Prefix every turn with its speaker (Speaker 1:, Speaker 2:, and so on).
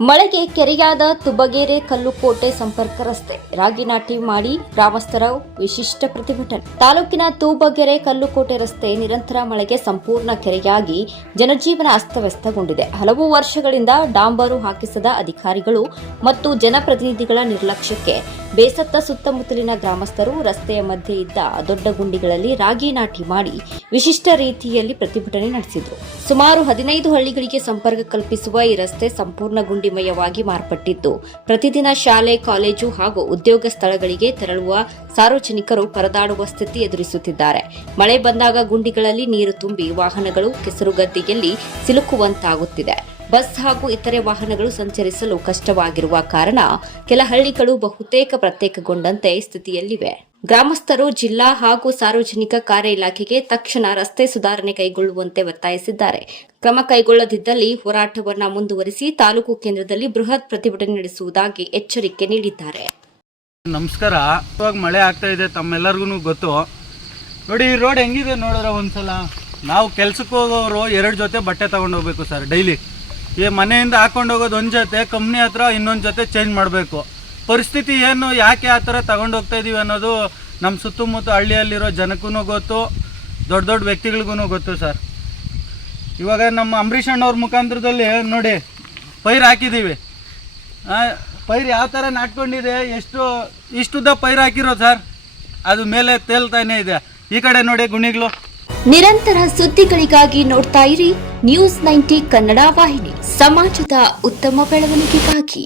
Speaker 1: ಮಳೆಗೆ ಕೆರೆಯಾದ ತುಬಗೇರೆ ಕಲ್ಲುಕೋಟೆ ಸಂಪರ್ಕ ರಸ್ತೆ. ರಾಗಿ ನಾಟಿ ಮಾಡಿ ಗ್ರಾಮಸ್ಥರ ವಿಶಿಷ್ಟ ಪ್ರತಿಭಟನೆ. ತಾಲೂಕಿನ ತೂಬಗೆರೆ ಕಲ್ಲುಕೋಟೆ ರಸ್ತೆ ನಿರಂತರ ಮಳೆಗೆ ಸಂಪೂರ್ಣ ಕೆರೆಯಾಗಿ ಜನಜೀವನ ಅಸ್ತವ್ಯಸ್ತಗೊಂಡಿದೆ. ಹಲವು ವರ್ಷಗಳಿಂದ ಡಾಂಬರು ಹಾಕಿಸದ ಅಧಿಕಾರಿಗಳು ಮತ್ತು ಜನಪ್ರತಿನಿಧಿಗಳ ನಿರ್ಲಕ್ಷ್ಯಕ್ಕೆ ಬೇಸತ್ತ ಸುತ್ತಮುತ್ತಲಿನ ಗ್ರಾಮಸ್ಥರು ರಸ್ತೆಯ ಮಧ್ಯೆ ಇದ್ದ ದೊಡ್ಡ ಗುಂಡಿಗಳಲ್ಲಿ ರಾಗಿ ನಾಟಿ ಮಾಡಿ ವಿಶಿಷ್ಟ ರೀತಿಯಲ್ಲಿ ಪ್ರತಿಭಟನೆ ನಡೆಸಿದರು. ಸುಮಾರು ಹದಿನೈದು ಹಳ್ಳಿಗಳಿಗೆ ಸಂಪರ್ಕ ಕಲ್ಪಿಸುವ ಈ ರಸ್ತೆ ಸಂಪೂರ್ಣ ಗುಂಡಿಮಯವಾಗಿ ಮಾರ್ಪಟ್ಟಿತ್ತು. ಪ್ರತಿದಿನ ಶಾಲೆ, ಕಾಲೇಜು ಹಾಗೂ ಉದ್ಯೋಗ ಸ್ಥಳಗಳಿಗೆ ತೆರಳುವ ಸಾರ್ವಜನಿಕರು ಪರದಾಡುವ ಸ್ಥಿತಿ ಎದುರಿಸುತ್ತಿದ್ದಾರೆ. ಮಳೆ ಬಂದಾಗ ಗುಂಡಿಗಳಲ್ಲಿ ನೀರು ತುಂಬಿ ವಾಹನಗಳು ಕೆಸರುಗದ್ದೆಯಲ್ಲಿ ಸಿಲುಕುವಂತಾಗುತ್ತಿದೆ. ಬಸ್ ಹಾಗೂ ಇತರೆ ವಾಹನಗಳು ಸಂಚರಿಸಲು ಕಷ್ಟವಾಗಿರುವ ಕಾರಣ ಕೆಲ ಹಳ್ಳಿಗಳು ಬಹುತೇಕ ಪ್ರತ್ಯೇಕಗೊಂಡಂತೆ ಸ್ಥಿತಿಯಲ್ಲಿವೆ. ಗ್ರಾಮಸ್ಥರು ಜಿಲ್ಲಾ ಹಾಗೂ ಸಾರ್ವಜನಿಕ ಕಾರ್ಯ ಇಲಾಖೆಗೆ ತಕ್ಷಣ ರಸ್ತೆ ಸುಧಾರಣೆ ಕೈಗೊಳ್ಳುವಂತೆ ಒತ್ತಾಯಿಸಿದ್ದಾರೆ. ಕ್ರಮ ಕೈಗೊಳ್ಳದಿದ್ದಲ್ಲಿ ಹೋರಾಟವನ್ನ ಮುಂದುವರಿಸಿ ತಾಲೂಕು ಕೇಂದ್ರದಲ್ಲಿ ಬೃಹತ್ ಪ್ರತಿಭಟನೆ ನಡೆಸುವುದಾಗಿ ಎಚ್ಚರಿಕೆ ನೀಡಿದ್ದಾರೆ.
Speaker 2: ನಮಸ್ಕಾರ. ಇವಾಗ ಮಳೆ ಆಗ್ತಾ ಇದೆ, ತಮ್ಮೆಲ್ಲರಿಗೂ ಗೊತ್ತು. ನೋಡಿ, ಈ ರೋಡ್ ಹೆಂಗಿದೆ ನೋಡಿದ್ರೆ ಒಂದ್ಸಲ. ನಾವು ಕೆಲ್ಸಕ್ಕೆ ಹೋಗೋರು ಎರಡು ಜೊತೆ ಬಟ್ಟೆ ಹೋಗ್ಬೇಕು ಸರ್, ಡೈಲಿ. ಈ ಮನೆಯಿಂದ ಹಾಕೊಂಡು ಹೋಗೋದು ಒಂದು ಜೊತೆ, ಕಂಪ್ನಿ ಹತ್ರ ಇನ್ನೊಂದು ಜೊತೆ ಚೇಂಜ್ ಮಾಡಬೇಕು. ಪರಿಸ್ಥಿತಿ ಏನು, ಯಾಕೆ ಆ ಥರ ತಗೊಂಡೋಗ್ತಾ ಇದ್ದೀವಿ ಅನ್ನೋದು ನಮ್ಮ ಸುತ್ತಮುತ್ತ ಹಳ್ಳಿಯಲ್ಲಿರೋ ಜನಕ್ಕೂ ಗೊತ್ತು, ದೊಡ್ಡ ದೊಡ್ಡ ವ್ಯಕ್ತಿಗಳಿಗೂ ಗೊತ್ತು ಸರ್. ಇವಾಗ ನಮ್ಮ ಅಂಬರೀಷ್ ಅಣ್ಣವ್ರ ಮುಖಾಂತರದಲ್ಲಿ ನೋಡಿ, ಪೈರು ಹಾಕಿದ್ದೀವಿ ಪೈರು ಯಾವ ಥರ ನಾಟ್ಕೊಂಡಿದೆ, ಎಷ್ಟು, ಇಷ್ಟುದ್ದ ಪೈರು ಹಾಕಿರೋ ಸರ್? ಅದು ಮೇಲೆ ತೇಲ್ತಾನೆ ಇದೆ. ಈ ಕಡೆ ನೋಡಿ ಗುಣಿಗಳು
Speaker 1: ನಿರಂತರ ಸುದ್ದಿಗಳಿಗಾಗಿ ನೋಡ್ತಾ ಇರಿ, ನ್ಯೂಸ್ ನೈಂಟಿ ಕನ್ನಡ ವಾಹಿನಿ, ಸಮಾಜದ ಉತ್ತಮ ಬೆಳವಣಿಗೆಗಾಗಿ.